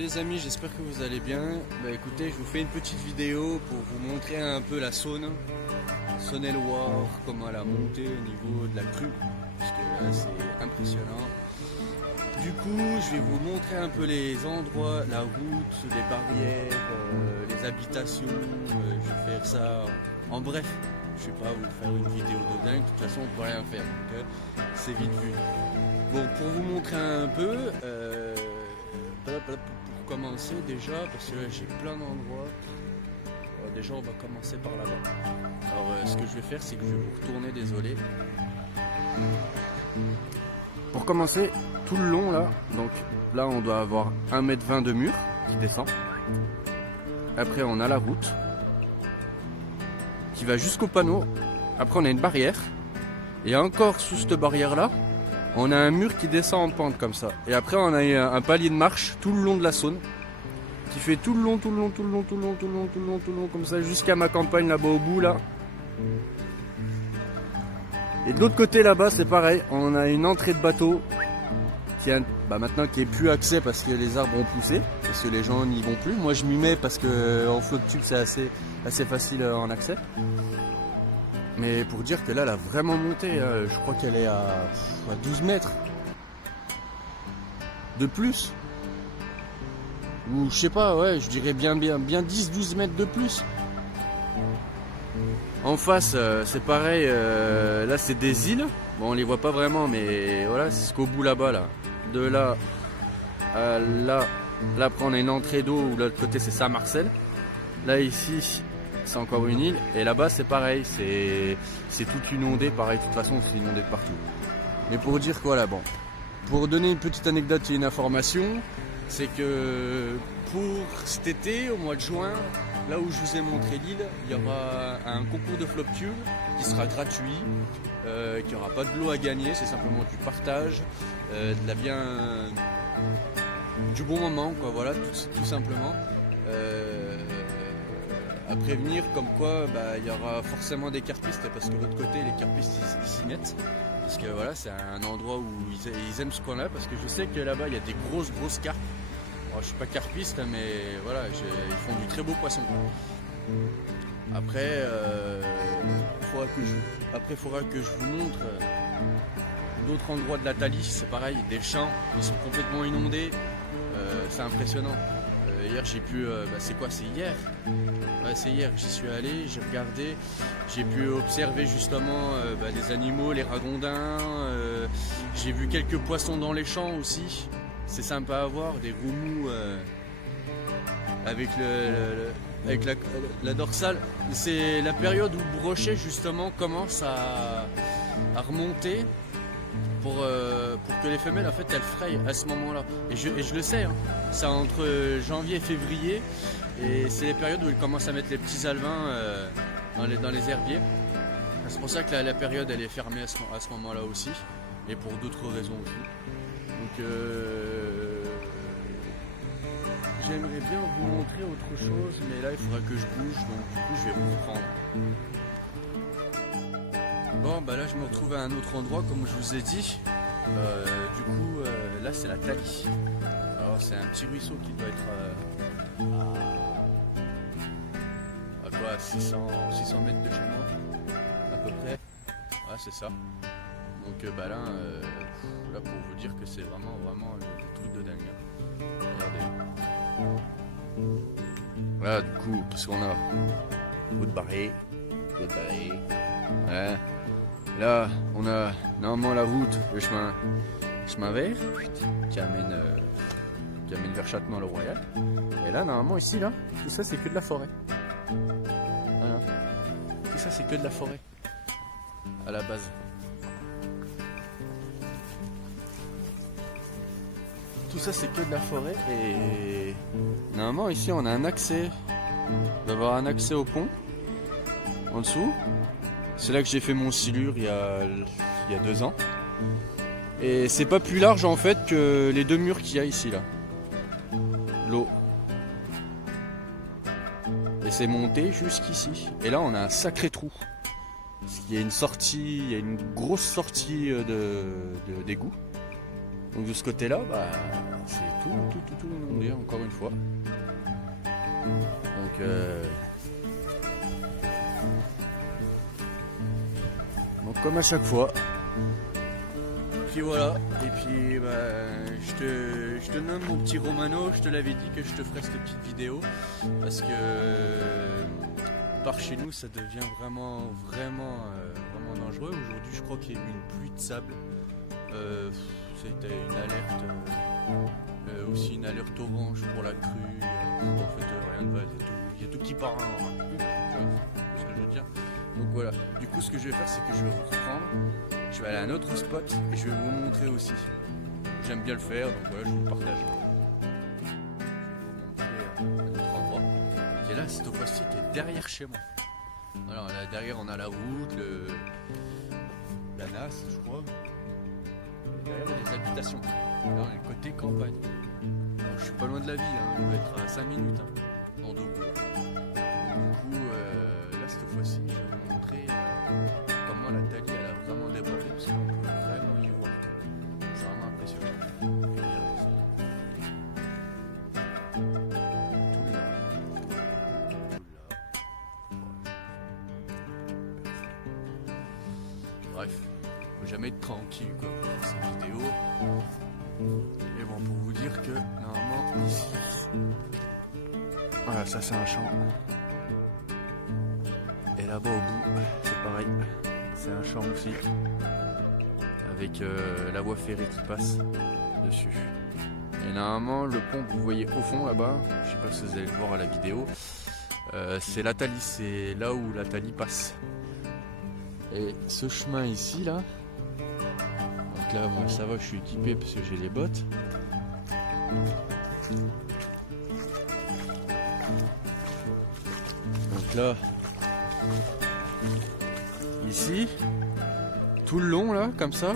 Salut les amis, j'espère que vous allez bien. Bah écoutez, je vous fais une petite vidéo pour vous montrer un peu la Saône, Saône-et-Loire, comment elle a monté au niveau de la crue, parce que là c'est impressionnant. Du coup, je vais vous montrer un peu les endroits, la route, les barrières, les habitations. Je vais faire ça en bref. Je vais pas vous faire une vidéo de dingue, de toute façon on peut rien faire, donc c'est vite vu. Bon, pour vous montrer un peu, pour commencer déjà, parce que là j'ai plein d'endroits. Déjà on va commencer par là-bas. Alors ce que je vais faire, c'est que je vais vous retourner, désolé. Pour commencer, tout le long là, donc là on doit avoir 1,20 m de mur qui descend. Après on a la route qui va jusqu'au panneau. Après on a une barrière. Et encore sous cette barrière là, on a un mur qui descend en pente comme ça. Et après on a un palier de marche tout le long de la Saône, qui fait tout le long, comme ça, jusqu'à ma campagne là-bas au bout là. Et de l'autre côté là-bas c'est pareil, on a une entrée de bateau qui est maintenant qui est plus accès parce que les arbres ont poussé, parce que les gens n'y vont plus. Moi je m'y mets parce que en flotte tube c'est assez facile en accès. Mais pour dire que là elle a vraiment monté, je crois qu'elle est à 12 mètres de plus. Ou je sais pas, ouais, je dirais bien 10-12 mètres de plus. En face, c'est pareil, là c'est des îles. Bon, on les voit pas vraiment, mais voilà, c'est jusqu'au bout là-bas, là. De là à là. Là, après, on a une entrée d'eau où l'autre côté c'est Saint-Marcel. Là, ici, c'est encore une île. Et là-bas, c'est pareil, c'est tout inondé. Pareil, de toute façon, c'est inondé de partout. Mais pour dire quoi là, bon, pour donner une petite anecdote et une information, c'est que pour cet été, au mois de juin, là où je vous ai montré l'île, il y aura un concours de flop tube qui sera gratuit, qu'il n'y aura pas de lot à gagner, c'est simplement du partage, du bon moment, quoi, voilà, tout simplement. À prévenir comme quoi il y aura forcément des carpistes, parce que de l'autre côté les carpistes ils s'y mettent, parce que voilà, c'est un endroit où ils aiment ce qu'on a, parce que je sais que là-bas il y a des grosses carpes. Alors, je suis pas carpiste, mais voilà, ils font du très beau poisson. Après, il faudra que je vous montre d'autres endroits de la Thalie. C'est pareil, des champs, ils sont complètement inondés. C'est impressionnant. Hier, j'ai pu. C'est quoi? C'est hier? Ouais, c'est hier. J'y suis allé, j'ai regardé. J'ai pu observer justement les animaux, les ragondins. J'ai vu quelques poissons dans les champs aussi. C'est sympa à voir, des roumous avec la dorsale. C'est la période où le brochet justement commence à remonter pour que les femelles en fait elles frayent à ce moment-là. Et je le sais, hein. C'est entre janvier et février, et c'est les périodes où ils commencent à mettre les petits alevins dans les herbiers. C'est pour ça que la période elle est fermée à ce moment-là aussi, et pour d'autres raisons aussi. Donc j'aimerais bien vous montrer autre chose, mais là il faudra que je bouge, donc du coup je vais vous reprendre. Bon là je me retrouve à un autre endroit comme je vous ai dit. Du coup là c'est la Thalie. Alors c'est un petit ruisseau qui doit être à quoi, 600 mètres de chez moi à peu près. Ouais, c'est ça. Donc là pour vous dire que c'est vraiment le truc de dingue. Regardez. Voilà, du coup, parce qu'on a route barrée. Ouais. Là on a normalement la route, le chemin vert qui amène vers Châtenois-le-Royal. Et là normalement ici là, tout ça c'est que de la forêt. Voilà. Tout ça c'est que de la forêt à la base. Tout ça c'est que de la forêt, et normalement ici on a un accès, d'avoir un accès au pont en dessous. C'est là que j'ai fait mon silure il y a 2 ans. Et c'est pas plus large en fait que les 2 murs qu'il y a ici là. L'eau. Et c'est monté jusqu'ici. Et là on a un sacré trou. Parce qu'il y a une grosse sortie d'égout. Donc de ce côté-là, bah, c'est tout inondé encore une fois. Donc comme à chaque fois. Puis voilà, et puis bah, je te nomme mon petit Romano, je te l'avais dit que je te ferais cette petite vidéo parce que par chez nous ça devient vraiment dangereux. Aujourd'hui je crois qu'il y a eu une pluie de sable, c'était une alerte, aussi une alerte orange pour la crue, en fait rien de base, il y a tout qui part en ce que je veux dire. Donc voilà, du coup ce que je vais faire c'est que je vais reprendre. Je vais aller à un autre spot et je vais vous montrer aussi. J'aime bien le faire, donc voilà, je vous le partage. Je vais vous montrer un autre endroit qui est là, cette fois-ci qui est derrière chez moi. Alors là, derrière on a la route, la NAS, je crois. Et derrière il y a des habitations. Là on est côté campagne. Alors, je suis pas loin de la ville, hein. Je vais être à 5 minutes en dos. Du coup, là cette fois-ci, je vais vous montrer comment la Thalie elle a vraiment débordé parce qu'on peut vraiment y voir. C'est vraiment impressionnant. Tout là. Bref, faut jamais être tranquille quoi pour ces vidéos. Et bon, pour vous dire que normalement ici, voilà, ça c'est un champ. Et là-bas au bout, c'est pareil. C'est un champ aussi, avec la voie ferrée qui passe dessus. Et normalement, le pont que vous voyez au fond là-bas, je sais pas si vous allez le voir à la vidéo, c'est la Thalie, c'est là où la Thalie passe. Et ce chemin ici, là, donc là, moi, ça va, je suis équipé parce que j'ai les bottes. Donc là, ici, tout le long là, comme ça,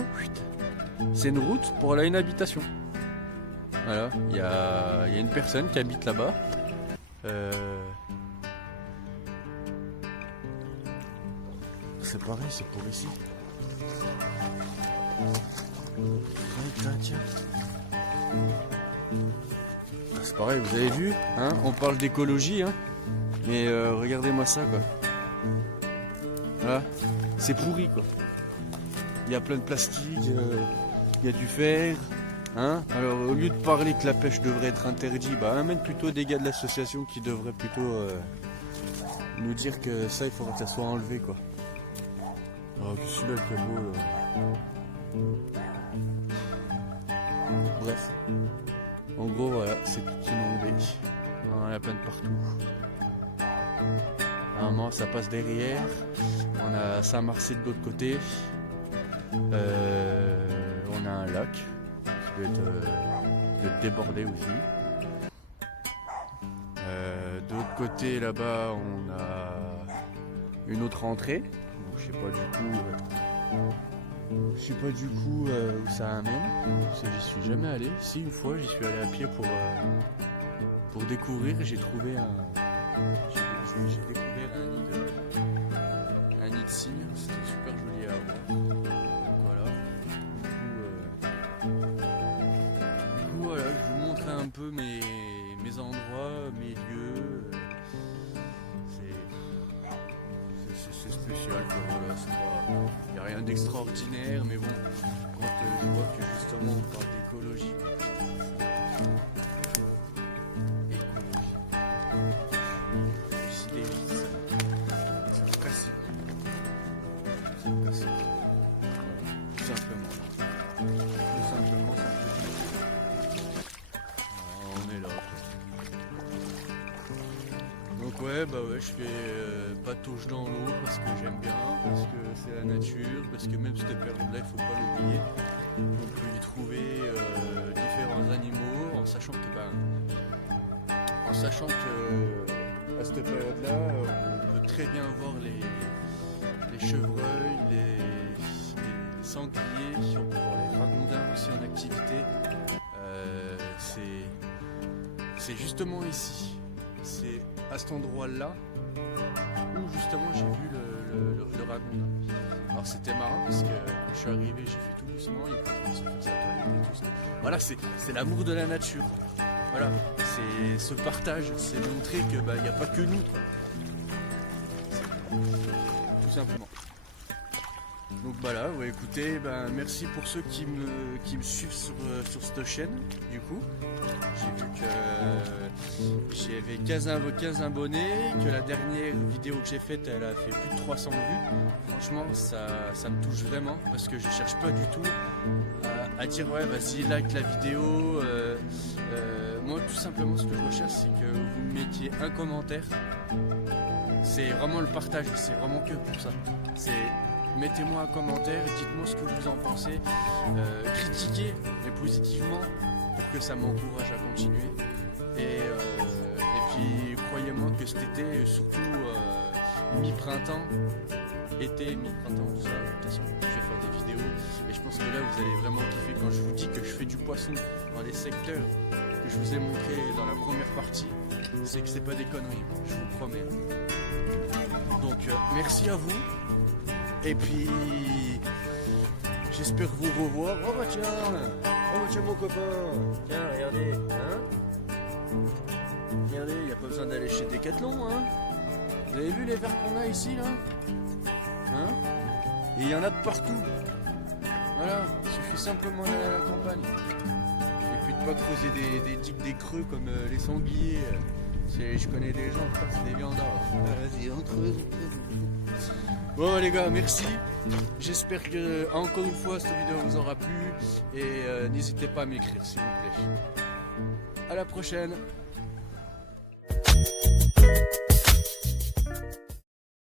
c'est une route pour aller à une habitation. Voilà, il y a une personne qui habite là-bas. C'est pareil, c'est pour ici. C'est pareil, vous avez vu, hein, on parle d'écologie, hein, mais regardez-moi ça quoi. Voilà, c'est pourri quoi. Il y a plein de plastique, il y a du fer. Hein. Alors au lieu de parler que la pêche devrait être interdite, bah amène plutôt des gars de l'association qui devraient plutôt nous dire que ça il faudrait que ça soit enlevé quoi. Alors que celui-là qui est beau Bref. En gros voilà, c'est tout inondé. Il y a plein de partout. Normalement ça passe derrière. On a Saint-Marcet de l'autre côté. On a un lac qui peut être débordé aussi. De l'autre côté là-bas on a une autre entrée. Donc, je sais pas du coup où ça amène. Parce que j'y suis jamais allé. Si une fois j'y suis allé à pied pour découvrir. J'ai trouvé j'ai découvert un nid de cygne. C'était super joli à voir. Voilà, je vous montrer un peu mes endroits, mes lieux. C'est spécial quoi, voilà, il n'y a rien d'extraordinaire, mais bon, quand je vois que justement on parle d'écologie. Ça me casse. Ça me casse. Tout simplement. Donc ouais, je fais patauge dans l'eau parce que j'aime bien, parce que c'est la nature, parce que même cette période-là, il faut pas l'oublier. On peut y trouver différents animaux, en sachant que à cette période-là, on peut très bien voir les chevreuils, les sangliers, on peut voir les ragondins aussi en activité. C'est justement ici. C'est à cet endroit-là où justement j'ai vu le ragondin. Alors c'était marrant parce que quand je suis arrivé, j'ai fait tout doucement, il était en train de se faire sa toilette et tout ça. voilà, c'est l'amour de la nature. Voilà, c'est ce partage, c'est montrer que il n'y a pas que nous, quoi. Tout simplement. Donc voilà, ouais, écoutez, merci pour ceux qui me suivent sur cette chaîne, du coup. J'ai vu que j'avais 15 abonnés, que la dernière vidéo que j'ai faite, elle a fait plus de 300 vues. Franchement, ça me touche vraiment, parce que je cherche pas du tout à dire ouais, vas-y, like la vidéo. Moi, tout simplement, ce que je recherche, c'est que vous mettiez un commentaire. C'est vraiment le partage, c'est vraiment que pour ça. Mettez-moi un commentaire, dites-moi ce que vous en pensez, critiquez, mais positivement, pour que ça m'encourage à continuer. Et puis, croyez-moi que cet été, surtout mi-printemps, mi-printemps, tout ça, de toute façon, je vais faire des vidéos. Et je pense que là, vous allez vraiment kiffer quand je vous dis que je fais du poisson dans les secteurs que je vous ai montré dans la première partie. C'est que c'est pas des conneries, je vous promets. Donc, merci à vous. Et puis, j'espère vous revoir. Oh bah tiens mon copain. Tiens, regardez, hein. Regardez, il n'y a pas besoin d'aller chez Decathlon, hein. Vous avez vu les verres qu'on a ici, là, hein. Et il y en a de partout. Voilà, il suffit simplement d'aller à la campagne. Et puis de pas creuser des digues, des creux comme les sangliers. Je connais des gens, c'est des viandards. Vas-y, on creuse. Bon les gars, merci. J'espère que encore une fois cette vidéo vous aura plu. Et n'hésitez pas à m'écrire s'il vous plaît. À la prochaine.